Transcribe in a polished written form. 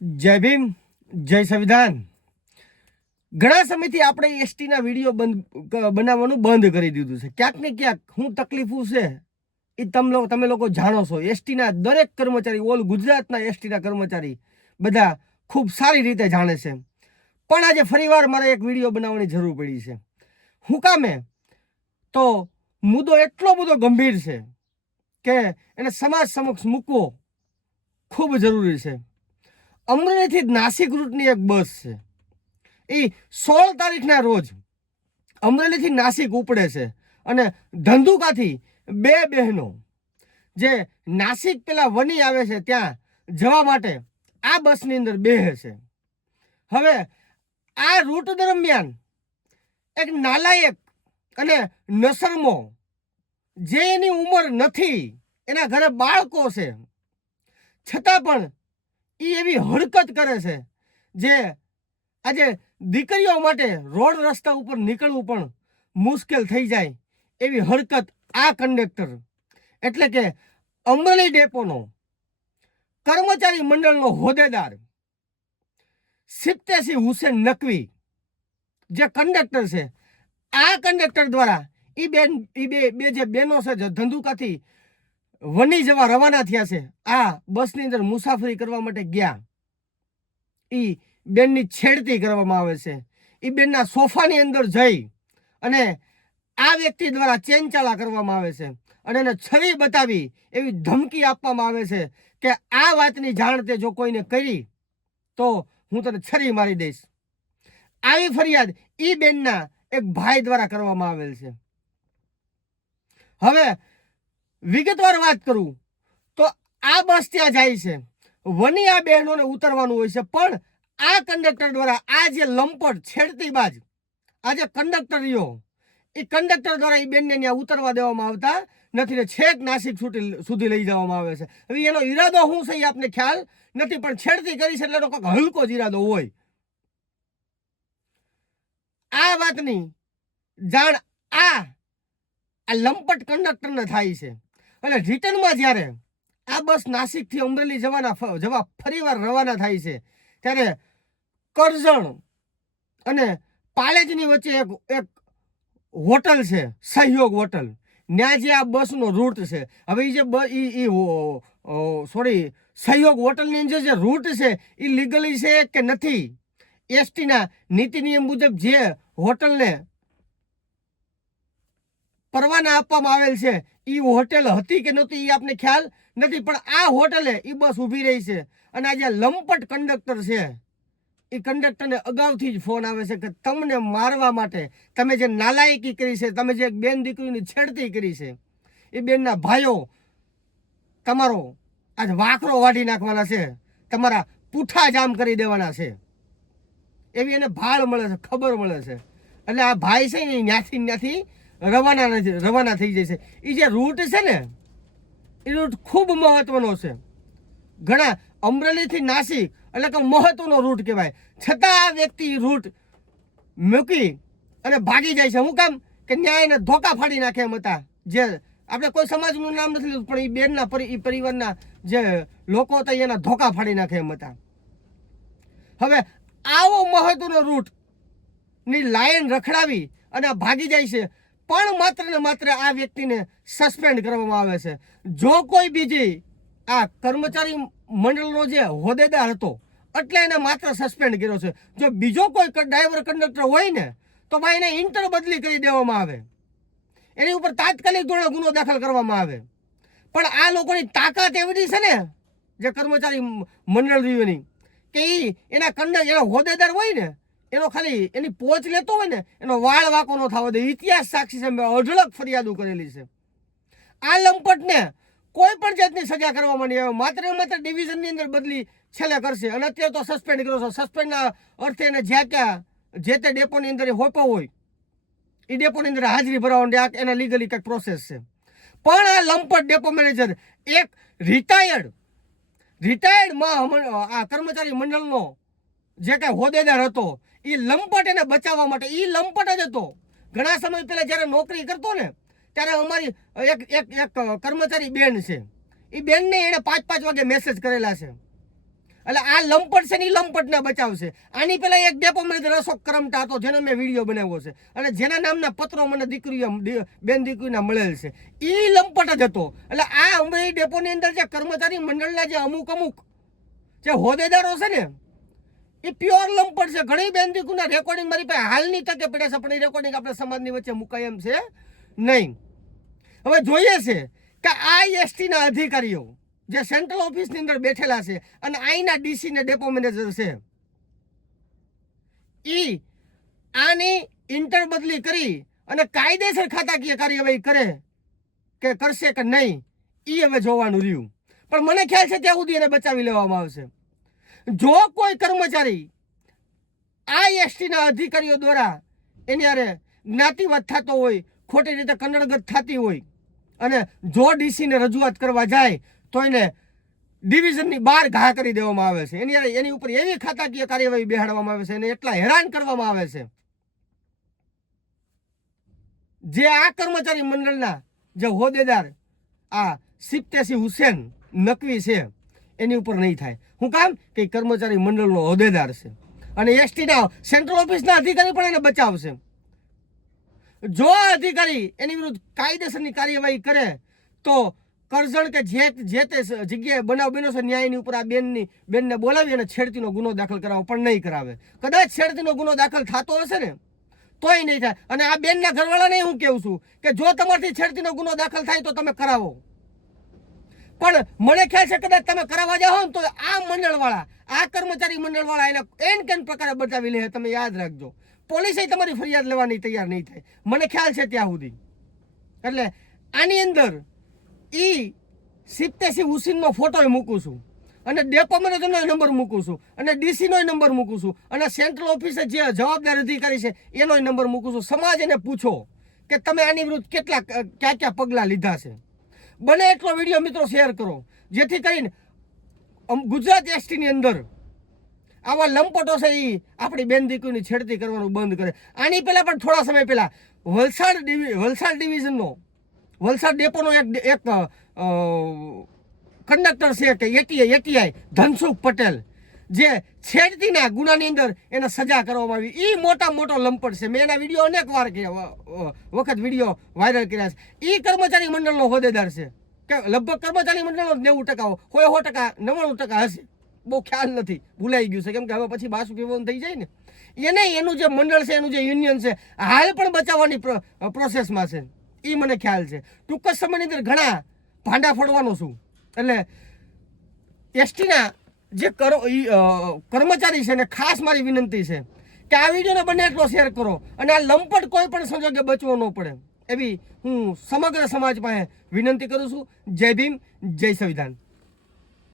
જય ભીમ, જય સંવિધાન. ઘણા સમયથી આપણે એસટીના વિડીયો બનાવવાનું બંધ કરી દીધું છે. ક્યાંક ને ક્યાંક શું તકલીફો છે એ તમે લોકો જાણો છો. એસટીના દરેક કર્મચારી, ઓલ ગુજરાતના એસટીના કર્મચારી બધા ખૂબ સારી રીતે જાણે છે. પણ આજે ફરીવાર મારે એક વિડીયો બનાવવાની જરૂર પડી છે. શું કામે? તો મુદ્દો એટલો બધો ગંભીર છે કે એને સમાજ સમક્ષ મૂકવો ખૂબ જરૂરી છે. અમરેલીથી નાસિક રૂટની એક બસ છે. એ 16 તારીખના રોજ અમરેલીથી નાસિક ઉપડે છે અને ધંધુકાથી બે બહેનો જે નાસિક પેલા વની આવે છે ત્યાં જવા માટે આ બસની અંદર બેસે છે. હવે આ રૂટ દરમિયાન એક નાલાયક અને નસરમો, જે એની ઉંમર નથી, એના ઘરે બાળકો છે, છતાં પણ એ એવી હરકત કરે છે જે આજે દીકરીઓ માટે રોડ રસ્તા ઉપર નીકળવું પણ મુશ્કેલ થઈ જાય એવી હરકત આ કંડક્ટર એટલે કે અમરેલી ડેપોનો કર્મચારી મંડળનો હોદ્દેદાર સિપ્તેસિંહ હુસેન નકવી જે કંડક્ટર છે, આ કંડક્ટર દ્વારા એ બે જે બહેનો છે જે ધંધુકાથી વની જવા રવાના થયા છે, આ બસની અંદર મુસાફરી કરવા માટે ગયા. એ બેનની છેડતી કરવામાં આવે છે. એ બેનના સોફાની અંદર જઈ અને આ વ્યક્તિ દ્વારા ચેનચાળા કરવામાં આવે છે અને એને છરી બતાવી એવી ધમકી આપવામાં આવે છે કે આ વાતની જાણ તે જો કોઈને કરી તો હું તને છરી મારી દઈશ. આવી ફરિયાદ એ બેનના એક ભાઈ દ્વારા કરવામાં આવેલ છે. હવે વિગતવાર વાત કરું તો આ બસ ત્યાં જાય છે, વની આ બહેનોને ઉતરવાનું હોય છે, પણ આ કંડક્ટર દ્વારા આ જે લંપટ છેડતી બાજ આ જે કંડક્ટર રહ્યો એ કંડક્ટર દ્વારા એ બેનને ત્યાં ઉતરવા દેવામાં આવતા નથી ને છેક નાસિક સુધી લઈ જવામાં આવે છે. હવે એનો ઈરાદો શું છે એ આપને ખ્યાલ નથી, પણ છેડતી કરી છે એટલે એનો કંઈક હલકો જ ઈરાદો હોય. આ વાતની જાણ આ લંપટ કંડક્ટરને થાય છે અને રિટર્નમાં જ્યારે આ બસ નાસિકથી અમરેલી જવા ફરીવાર રવાના થાય છે ત્યારે કરજણ અને પાલેજની વચ્ચે એક હોટલ છે, સહયોગ હોટલ. ત્યાં જે આ બસનો રૂટ છે, હવે સહયોગ હોટલની અંદર જે રૂટ છે એ લીગલી છે કે નથી, એસટીના નીતિ નિયમ મુજબ જે હોટલને પરવાના આપવામાં આવેલ છે એ હોટેલ હતી કે નહોતી એ આપને ખ્યાલ નથી, પણ આ હોટલે એ બસ ઊભી રહી છે અને આ જે લંપટ કંડક્ટર છે એ કંડક્ટરને અગાઉથી જ ફોન આવે છે કે તમને મારવા માટે તમે જે નાલાયકી કરી છે, તમે જે બેન દીકરીની છેડતી કરી છે, એ બેનના ભાઈઓ તમારો આજ વાકરો વાઢી નાખવાના છે, તમારા પૂઠા જામ કરી દેવાના છે, એવી એને ભાળ મળે છે, ખબર મળે છે. એટલે આ ભાઈ છે ને ત્યાંથી રવાના થઈ જાય છે. એ જે રૂટ છે ને એ રૂટ ખૂબ મહત્વનો છે. ઘણા અમરેલીથી નાસિક એટલે કે મહત્વનો રૂટ કહેવાય, છતાં આ વ્યક્તિ રૂટ મૂકી અને ભાગી જાય છે. શું કામ? કે ન્યાયને ધોકા ફાડી નાખે એમ હતા. જે આપણે કોઈ સમાજનું નામ નથી લીધું, પણ એ બેનના પરિવારના જે લોકો હતા એના ધોકા ફાડી નાખે એમ હતા. હવે આવો મહત્વનો રૂટ ની લાઈન રખડાવી અને ભાગી જાય છે, પણ માત્ર ને માત્ર આ વ્યક્તિને સસ્પેન્ડ કરવામાં આવે છે. જો કોઈ બીજી આ કર્મચારી મંડળનો જે હોદ્દેદાર હતો એટલે એને માત્ર સસ્પેન્ડ કર્યો છે. જો બીજો કોઈ ડ્રાઈવર કંડક્ટર હોય ને તો ભાઈ એને ઇન્ટર બદલી કરી દેવામાં આવે, એની ઉપર તાત્કાલિક ધોરણે ગુનો દાખલ કરવામાં આવે. પણ આ લોકોની તાકાત એવી છે ને જે કર્મચારી મંડળ રહ્યુંની કે એના હોદ્દેદાર હોય ને એનો ખાલી એની પોચ લેતો હોય ને એનો વાળ વાંકો ન થવા દે. ઇતિહાસ સાક્ષી છે, મેં અઢળક ફરિયાદો કરેલી છે. આ લંપટને કોઈ પણ જાતની સજા કરવામાં નહીં આવે, માત્ર ને માત્ર ડિવિઝનની અંદર બદલી છેલ્લે કરશે. અને અત્યારે તો સસ્પેન્ડ કર્યો છે. સસ્પેન્ડના અર્થે એને જે તે ડેપોની અંદર હોપો હોય એ ડેપોની અંદર હાજરી ભરાવાની એના લીગલી કંઈક પ્રોસેસ છે. પણ આ લંપટ ડેપો મેનેજર એક રિટાયર્ડ આ કર્મચારી મંડળનો જે કાંઈ હોદ્દેદાર હતો એ લંપટ એને બચાવવા માટે એ લંપટ જ હતો. ઘણા સમય પહેલા જ્યારે નોકરી કરતો ને ત્યારે અમારી એક કર્મચારી બેન છે, એ બેનને એણે 5-5 વાગે મેસેજ કરેલા છે એટલે આ લંપટ છે ને એ લંપટને બચાવશે. આની પહેલા એક ડેપો મેનેજર અશોક કરમટા હતો, જેનો મેં વિડીયો બનાવ્યો છે, અને જેના નામના પત્રો મને દીકરીઓ બેન દીકરીના મળેલ છે. એ લંપટ જ હતો. એટલે આ અમરેલી ડેપોની અંદર જે કર્મચારી મંડળના જે અમુક જે હોદ્દેદારો છે ને, એ પ્યોર લંપટ છે. ઘણી બેન દીકરીના રેકોર્ડિંગ મારી પાસે હાલની તકે પડ્યા છે, પણ એ રેકોર્ડિંગ આપણે સમાજની વચ્ચે મુકાય એમ છે નહીં. હવે જોઈએ છે કે આ એસટીના અધિકારીઓ જે સેન્ટ્રલ ઓફિસની અંદર બેઠેલા છે અને અહીંના ડીસી ને ડેપો મેનેજર છે, ઈ આની ઇન્ટર બદલી કરી અને કાયદેસર ખાતાકીય કાર્યવાહી કરે કે કરશે કે નહીં, એ હવે જોવાનું રહ્યું. પણ મને ખ્યાલ છે ત્યાં સુધી એને બચાવી લેવામાં આવશે. જો કોઈ કર્મચારી આ એસટીના અધિકારીઓ દ્વારા એની હારે જ્ઞાતિવાદ થતો હોય, ખોટી રીતે કન્નડગત થતી હોય, અને જો ડીસીને રજૂઆત કરવા જાય તો એને ડિવિઝનની બહાર ઘા કરી દેવામાં આવે છે. એની ઉપર એવી ખાતાકીય કાર્યવાહી બેહાડવામાં આવે છે, એને એટલા હેરાન કરવામાં આવે છે જે આ કર્મચારી મંડળના જે હોદ્દેદાર આ સિપ્તેસી હુસેન નકવી છે એની ઉપર નહીં થાય. શું કામ કે કર્મચારી મંડળનો હોદ્દેદાર છે અને એસટીના સેન્ટ્રલ ઓફિસના અધિકારી પણ એને બચાવશે. જો આ અધિકારી એની વિરુદ્ધ કાયદેસરની કાર્યવાહી કરે તો કરજણ કે જે તે જગ્યાએ બનાવ બન્યો છે ન્યાયની ઉપર આ બેનને બોલાવી અને છેડતીનો ગુનો દાખલ કરાવો, પણ નહીં કરાવે. કદાચ છેડતીનો ગુનો દાખલ થતો હશે ને તોય નહીં થાય. અને આ બેનના ઘરવાળાને હું કહું છું કે જો તમારથી છેડતીનો ગુનો દાખલ થાય તો તમે કરાવો, પણ મને ખ્યાલ છે કદાચ તમે કરાવવા જાઓ ને તો આ મંડળવાળા, આ કર્મચારી મંડળવાળા એને કેન પ્રકારે બચાવી લે. તમે યાદ રાખજો, પોલીસે તમારી ફરિયાદ લેવાની તૈયાર નહીં થાય, મને ખ્યાલ છે ત્યાં સુધી. એટલે આની અંદર ઈ સિપ્તેસી હુસેનનો ફોટો મૂકું છું, અને ડેપો મેનેજરનો નંબર મૂકું છું, અને ડીસીનો નંબર મૂકું છું, અને સેન્ટ્રલ ઓફિસે જે જવાબદાર અધિકારી છે એનો નંબર મૂકું છું. સમાજ એને પૂછો કે તમે આની વિરુદ્ધ ક્યાં પગલાં લીધા છે. બને એટલો વિડીયો મિત્રો શેર કરો, જેથી કરીને ગુજરાત એસટીની અંદર આવા લંપટો છે એ આપણી બેન દીકરીની છેડતી કરવાનું બંધ કરે. આની પહેલાં પણ થોડા સમય પહેલાં વલસાડ ડિવિઝનનો વલસાડ ડેપોનો એક કંડક્ટર છે કે એટીઆઈ ધનસુખ પટેલ, જે છેડતીના ગુનાની અંદર એને સજા કરવામાં આવી, એ મોટો લંપટ છે. મેં એના વિડીયો અનેક વખત વિડીયો વાયરલ કર્યા છે. એ કર્મચારી મંડળનો હોદ્દેદાર છે કે લગભગ કર્મચારી મંડળનો 90% હોય, 100% 99% હશે, બહુ ખ્યાલ નથી, ભૂલાઈ ગયું છે, કેમ કે હવે પછી બાસુ પીવાનું થઈ જાય ને. એને એનું જે મંડળ છે, એનું જે યુનિયન છે, હાલ પણ બચાવવાની પ્રોસેસમાં છે, એ મને ખ્યાલ છે. ટૂંક જ સમયની અંદર ઘણા ભાંડા ફોડવાનો છું. એટલે એસટીના જે કર્મચારી છે ને ખાસ મારી વિનંતી છે કે આ વિડીયોને બને એટલો શેર કરો, અને આ લંપટ કોઈ પણ સંજોગે બચવો ન પડે એવી હું સમગ્ર સમાજ પાસે વિનંતી કરું છું. જય ભીમ, જય સંવિધાન.